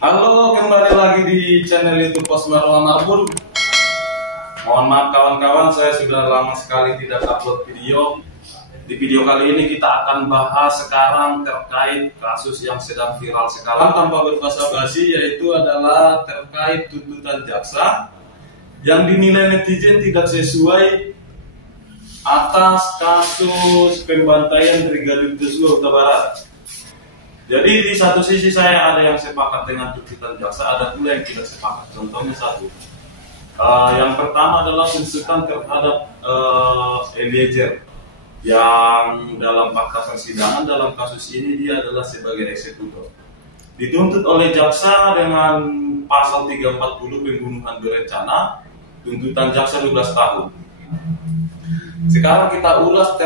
Halo, kembali lagi di channel YouTube Pos Marwah Marbun. Mohon maaf kawan-kawan, saya sudah lama sekali tidak upload video. Di video kali ini kita akan bahas sekarang terkait kasus yang sedang viral sekarang tanpa berbasa-basi, yaitu adalah terkait tuntutan jaksa yang dinilai netizen tidak sesuai atas kasus pembantaian Brigadir Joshua Huta Barat. Jadi di satu sisi saya ada yang sepakat dengan tuntutan jaksa, ada pula yang tidak sepakat. Contohnya satu, yang pertama adalah tuntutan terhadap Eliezer yang dalam fakta persidangan dalam kasus ini dia adalah sebagai eksekutor. Dituntut oleh jaksa dengan pasal 340 pembunuhan berencana, tuntutan jaksa 12 tahun. Sekarang kita ulas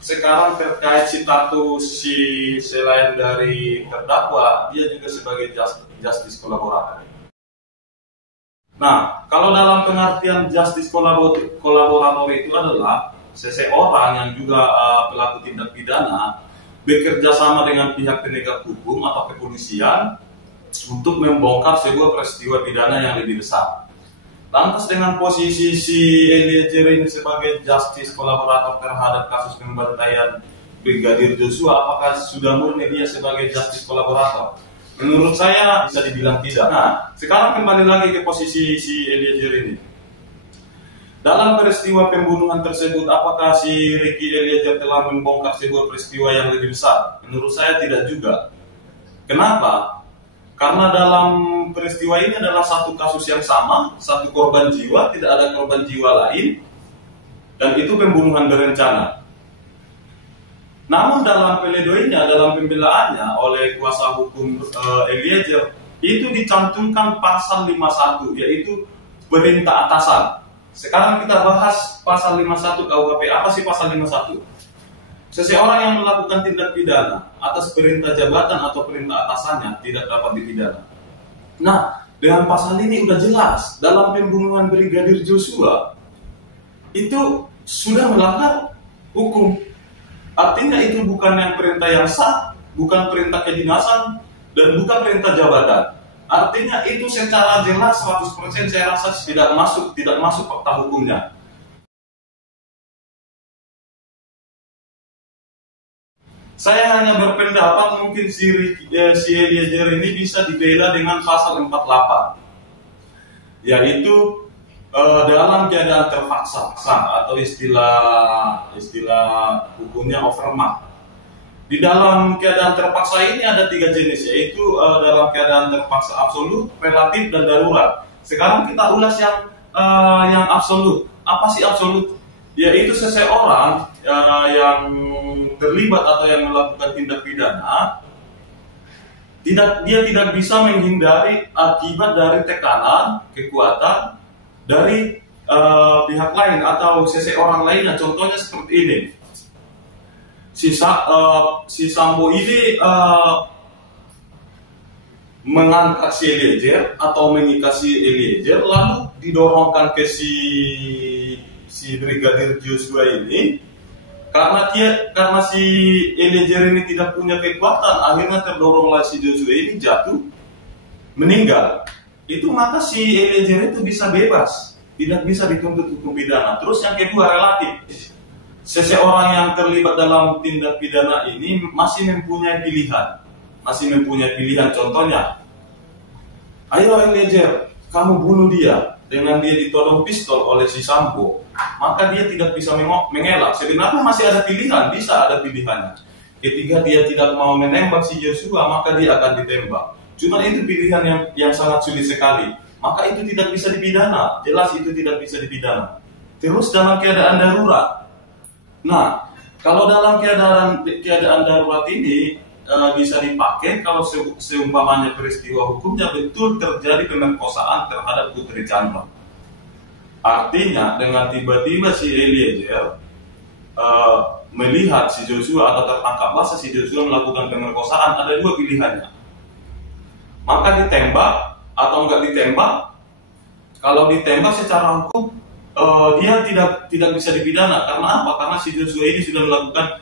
sekarang terkait status si selain dari terdakwa, dia juga sebagai justice kolaborator. Nah, kalau dalam pengertian justice kolaborator itu adalah seseorang yang juga pelaku tindak pidana bekerja sama dengan pihak penegak hukum atau kepolisian untuk membongkar sebuah peristiwa pidana yang lebih besar. Lantas dengan posisi si Eliezer ini sebagai justice kolaborator terhadap kasus pembantaian Brigadir Joshua, apakah sudah murni dia sebagai justice kolaborator? Menurut saya bisa dibilang tidak. Nah, sekarang kembali lagi ke posisi si Eliezer ini. Dalam peristiwa pembunuhan tersebut, apakah si Ricky Eliezer telah membongkar sebuah peristiwa yang lebih besar? Menurut saya tidak juga. Kenapa? Karena dalam peristiwa ini adalah satu kasus yang sama, satu korban jiwa, tidak ada korban jiwa lain, dan itu pembunuhan berencana. Namun dalam peledoinya, dalam pembelaannya oleh kuasa hukum Eliezer, itu dicantumkan pasal 51, yaitu perintah atasan. Sekarang kita bahas pasal 51 KUHP. Apa sih pasal 51? Seseorang yang melakukan tindak pidana atas perintah jabatan atau perintah atasannya tidak dapat dipidana. Nah, dengan pasal ini udah jelas dalam pembunuhan Brigadir Joshua itu sudah melanggar hukum. Artinya itu bukan yang perintah yang sah, bukan perintah kedinasan, dan bukan perintah jabatan. Artinya itu secara jelas 100% saya rasa tidak masuk fakta hukumnya. Saya hanya berpendapat mungkin si Eliezer ini bisa dibela dengan pasal 48, yaitu dalam keadaan terpaksa atau istilah hukumnya overmat. Di dalam keadaan terpaksa ini ada 3 jenis, yaitu dalam keadaan terpaksa absolut, relatif, dan darurat. Sekarang kita ulas yang absolut. Apa sih absolut? Yaitu seseorang yang terlibat atau yang melakukan tindak pidana dia tidak bisa menghindari akibat dari tekanan, kekuatan dari pihak lain atau seseorang lainnya. Contohnya seperti ini. Si Sambo ini mengangkat si Eliezer atau mengikat si Eliezer, lalu didorongkan ke si Brigadir Joshua ini karena si Eliezer ini tidak punya kekuatan, akhirnya terdoronglah si Joshua ini jatuh meninggal. Itu maka si Eliezer itu bisa bebas, tidak bisa dituntut hukum pidana. Terus yang kedua relatif. Seseorang yang terlibat dalam tindak pidana ini masih mempunyai pilihan. Contohnya, ayo Eliezer, kamu bunuh dia. Dengan dia ditodong pistol oleh si Sambo, maka dia tidak bisa mengelak. Sebenarnya masih ada pilihan, bisa ada pilihannya. Ketika dia tidak mau menembak si Joshua, maka dia akan ditembak. Cuma itu pilihan yang sangat sulit sekali. Maka itu tidak bisa dipidana. Jelas itu tidak bisa dipidana. Terus dalam keadaan darurat. Nah, kalau dalam keadaan darurat ini bisa dipakai kalau seumpamanya peristiwa hukumnya betul terjadi pemerkosaan terhadap Putri Chandra. Artinya dengan tiba-tiba si Eliezer melihat si Joshua atau tertangkap basah si Joshua melakukan pemerkosaan, ada 2 pilihannya. Maka ditembak atau enggak ditembak. Kalau ditembak secara hukum dia tidak bisa dipidana. Karena apa? Karena si Joshua ini sudah melakukan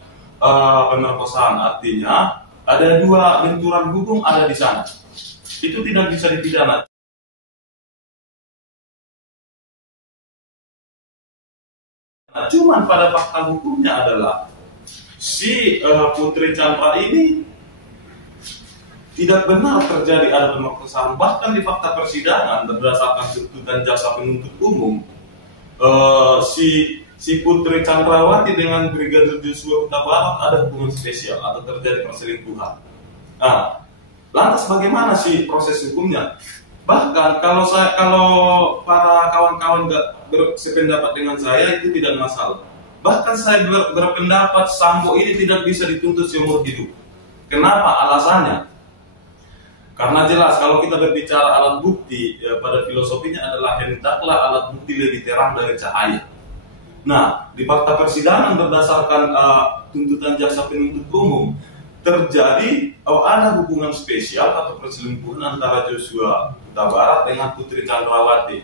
pemerkosaan. Artinya ada 2 benturan hukum ada di sana. itu tidak bisa dipidana. Cuman pada fakta hukumnya adalah si Putri Chandra ini tidak benar terjadi ada pemerkosaan. Bahkan di fakta persidangan berdasarkan tuntutan jaksa penuntut umum, si Putri Chandrawati dengan Brigadir Joshua Huta Barat ada hubungan spesial atau terjadi perselingkuhan. Nah, lantas bagaimana sih proses hukumnya? Bahkan kalau para kawan-kawan nggak bersependapat dengan saya, itu tidak masalah. Bahkan saya berpendapat Sambo ini tidak bisa dituntut seumur hidup. Kenapa? Alasannya, karena jelas kalau kita berbicara alat bukti, pada filosofinya adalah hendaklah alat bukti lebih terang dari cahaya. Nah, di fakta persidangan berdasarkan tuntutan jaksa penuntut umum, terjadi ada hubungan spesial atau perselingkuhan antara Joshua Huta Barat dengan Putri Chandrawati.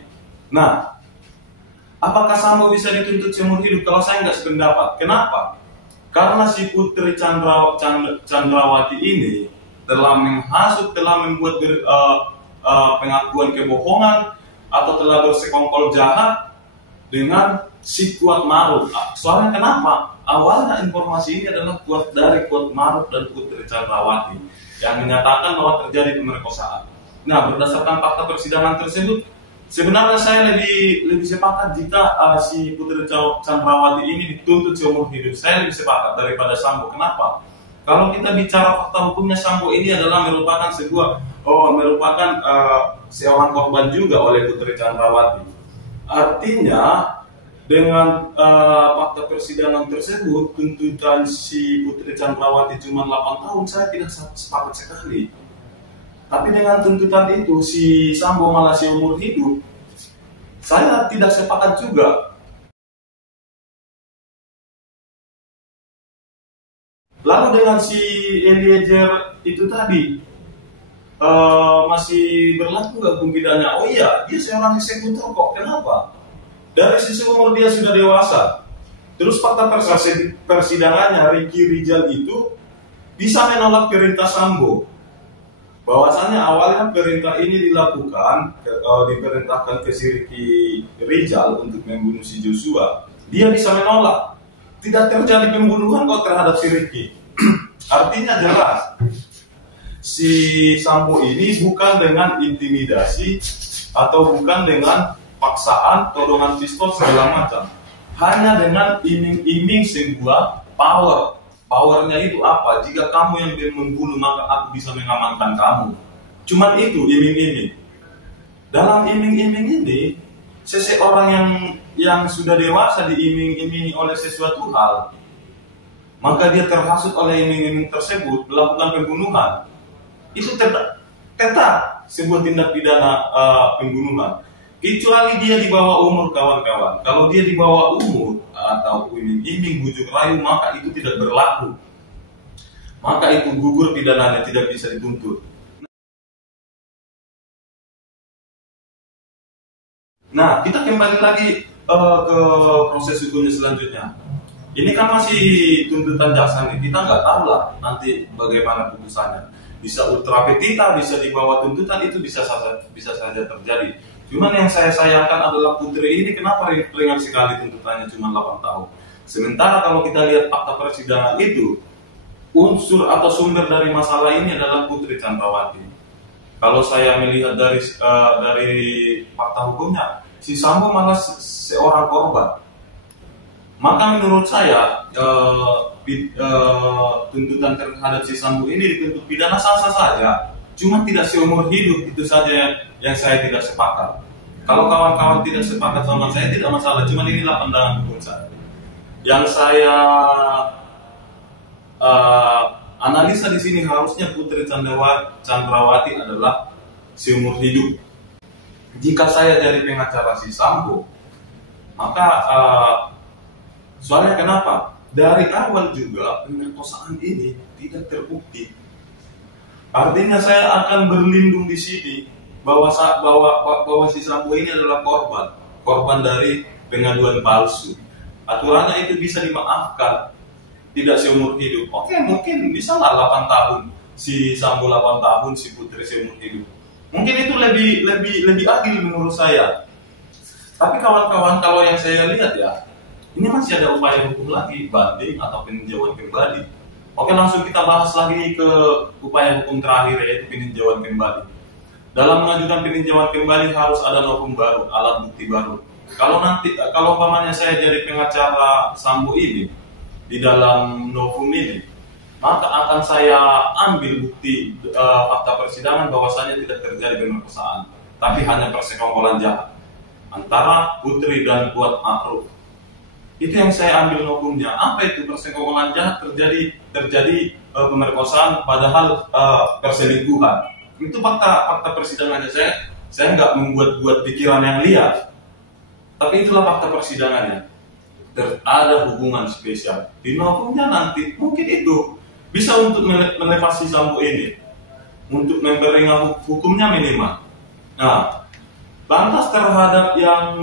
Nah, apakah Sambo bisa dituntut seumur hidup? Kalau saya nggak sependapat. Kenapa? Karena si Putri Chandrawati ini telah menghasut, telah membuat pengakuan kebohongan atau telah bersekongkol jahat dengan si Kuat Maruf. Soalnya kenapa? Awalnya informasi ini adalah dari Kuat Maruf dan Putri Chandrawati yang menyatakan bahwa terjadi pemerkosaan. Nah, berdasarkan fakta persidangan tersebut, sebenarnya saya lebih sepakat jika si Putri Chandrawati ini dituntut seumur hidup. Saya lebih sepakat daripada Sambo. Kenapa? Kalau kita bicara fakta hukumnya, Sambo ini adalah merupakan seorang korban juga oleh Putri Chandrawati. Artinya dengan fakta persidangan tersebut, tuntutan si Putri Chandrawati cuma 8 tahun, saya tidak sepakat sekali. Tapi dengan tuntutan itu si Sambo malah seumur hidup, saya tidak sepakat juga. Lalu dengan si Eliezer itu tadi, masih berlaku nggak hukum pidana? Oh iya, dia seorang eksekutor kok. Kenapa? Dari sisi umur dia sudah dewasa. Terus fakta persidangannya, Ricky Rijal itu bisa menolak perintah Sambo. Bahwasannya awalnya perintah ini dilakukan, diperintahkan ke si Ricky Rijal untuk membunuh si Joshua. Dia bisa menolak. Tidak terjadi pembunuhan kok terhadap si Ricky. Artinya jelas, si Sambo ini bukan dengan intimidasi atau bukan dengan paksaan, todongan pistol segala macam. Hanya dengan iming-iming sebuah power. Powernya itu apa? Jika kamu yang membunuh, maka aku bisa mengamankan kamu. Cuman itu iming-iming. Dalam iming-iming ini, seseorang yang sudah dewasa diiming-imingi oleh sesuatu hal, maka dia terhasut oleh iming-iming tersebut melakukan pembunuhan. Itu tetap sebuah tindak pidana pembunuhan. Kecuali dia di bawah umur, kawan-kawan. Kalau dia di bawah umur atau iming-iming, bujuk rayu, maka itu tidak berlaku. Maka itu gugur pidananya, tidak bisa dituntut. Nah, kita kembali lagi ke proses hukumnya selanjutnya. Ini kan masih tuntutan jaksa nih. Kita nggak tahu lah nanti bagaimana putusannya. Bisa ultra petita, bisa di bawah tuntutan, itu bisa saja terjadi. Cuman yang saya sayangkan adalah Putri ini kenapa ringan sekali tuntutannya cuma 8 tahun. Sementara kalau kita lihat fakta persidangan itu, unsur atau sumber dari masalah ini adalah Putri Chandrawati. Kalau saya melihat dari fakta hukumnya, si Sambo malah seorang korban. Maka menurut saya tuntutan terhadap si Sambo ini dituntut pidana sah-sah saja. Cuma tidak seumur hidup, itu saja yang saya tidak sepakat. Kalau kawan-kawan tidak sepakat sama saya, tidak masalah. Cuma inilah pandangan hukum saya. Yang saya analisa di sini, harusnya Putri Chandrawati adalah seumur hidup. Jika saya jadi pengacara si Sambo, maka soalnya kenapa? Dari awal juga pemerkosaan ini tidak terbukti. Artinya saya akan berlindung di sini bahwa si Sambo ini adalah korban dari pengaduan palsu. Aturannya itu bisa dimaafkan, tidak seumur hidup. Oke, mungkin bisa lah 8 tahun, si Sambo 8 tahun, si Putri seumur hidup. Mungkin itu lebih adil menurut saya. Tapi kawan-kawan, kalau yang saya lihat ya, ini masih ada upaya hukum lagi, banding atau peninjauan kembali. Oke, langsung kita bahas lagi ke upaya hukum terakhir, yaitu peninjauan kembali. Dalam mengajukan peninjauan kembali harus ada novum baru, alat bukti baru. Kalau umpamanya saya jadi pengacara Sambo ini, di dalam novum ini, maka akan saya ambil bukti fakta persidangan bahwasanya tidak terjadi pemerkosaan, tapi hanya persekongkolan jahat antara Putri dan Kuat Ma'ruf. Itu yang saya ambil novumnya. Apa itu persekongkolan jahat? Terjadi pemerkosaan padahal perselingkuhan. Itu fakta persidangannya. Saya nggak membuat pikiran yang liar, tapi itulah fakta persidangannya. Ada hubungan spesial di novumnya. Nanti mungkin itu bisa untuk melevasi Sambo ini, untuk memperingan hukumnya minimal. Nah, lantas terhadap yang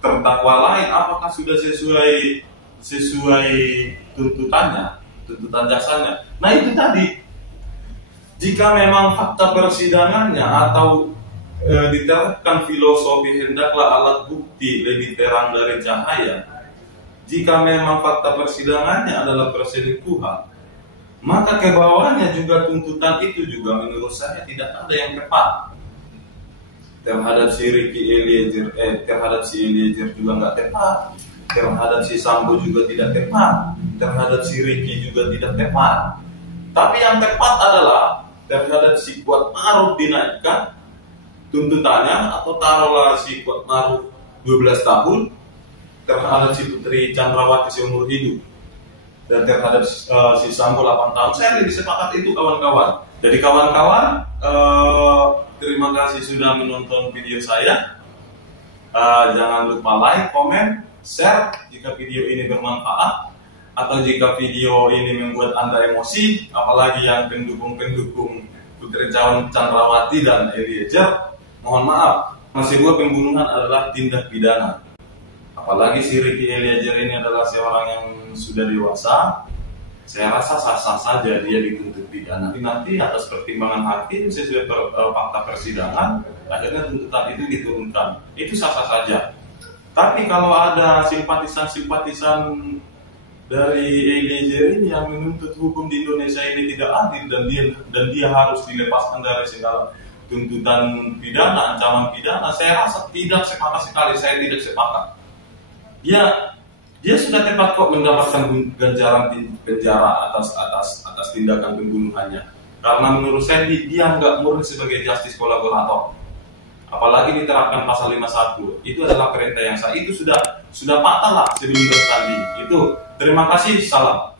terdakwa lain, apakah sudah sesuai tuntutan jasanya? Nah, itu tadi, jika memang fakta persidangannya atau diterapkan filosofi hendaklah alat bukti lebih terang dari cahaya. Jika memang fakta persidangannya adalah perselingkuhan, maka ke bawahnya juga tuntutan itu juga menurut saya tidak ada yang tepat. Terhadap si Ricky Eliezer, terhadap si Eliezer juga nggak tepat. Terhadap si Sambo juga tidak tepat. Terhadap si Ricky juga tidak tepat. Tapi yang tepat adalah terhadap si Kuat Ma'ruf dinaikkan tuntutannya, atau taruhlah si Kuat Ma'ruf 12 tahun, terhadap si Putri Chandrawati seumur hidup, dan terhadap si Sambo 8 tahun. Saya lebih sepakat itu, kawan-kawan. Jadi kawan-kawan, terima kasih sudah menonton video saya. Jangan lupa like, komen, share jika video ini bermanfaat, atau jika video ini membuat Anda emosi, apalagi yang pendukung Putri Chandrawati dan Eliezer. Mohon maaf, sebuah pembunuhan adalah tindak pidana. Apalagi si Ricky Eliezer ini adalah seorang yang sudah dewasa. Saya rasa sah-sah saja dia dituntut pidana. Nanti atas pertimbangan hakim sesuai fakta persidangan, akhirnya tuntutan itu diturunkan. Itu sah-sah saja. Tapi kalau ada simpatisan dari Eliezer ini yang menuntut hukum di Indonesia ini tidak adil, dan dia harus dilepaskan dari segala tuntutan pidana, ancaman pidana, saya rasa tidak sepakat sekali. Saya tidak sepakat. Dia sudah tepat kok mendapatkan ganjaran penjara atas tindakan pembunuhannya. Karena menurut saya dia nggak murni sebagai justice kolaborator. Apalagi diterapkan pasal 51. Itu adalah perintah yang sah. Itu sudah patah lah sebelum bertanding. Itu. Terima kasih. Salam.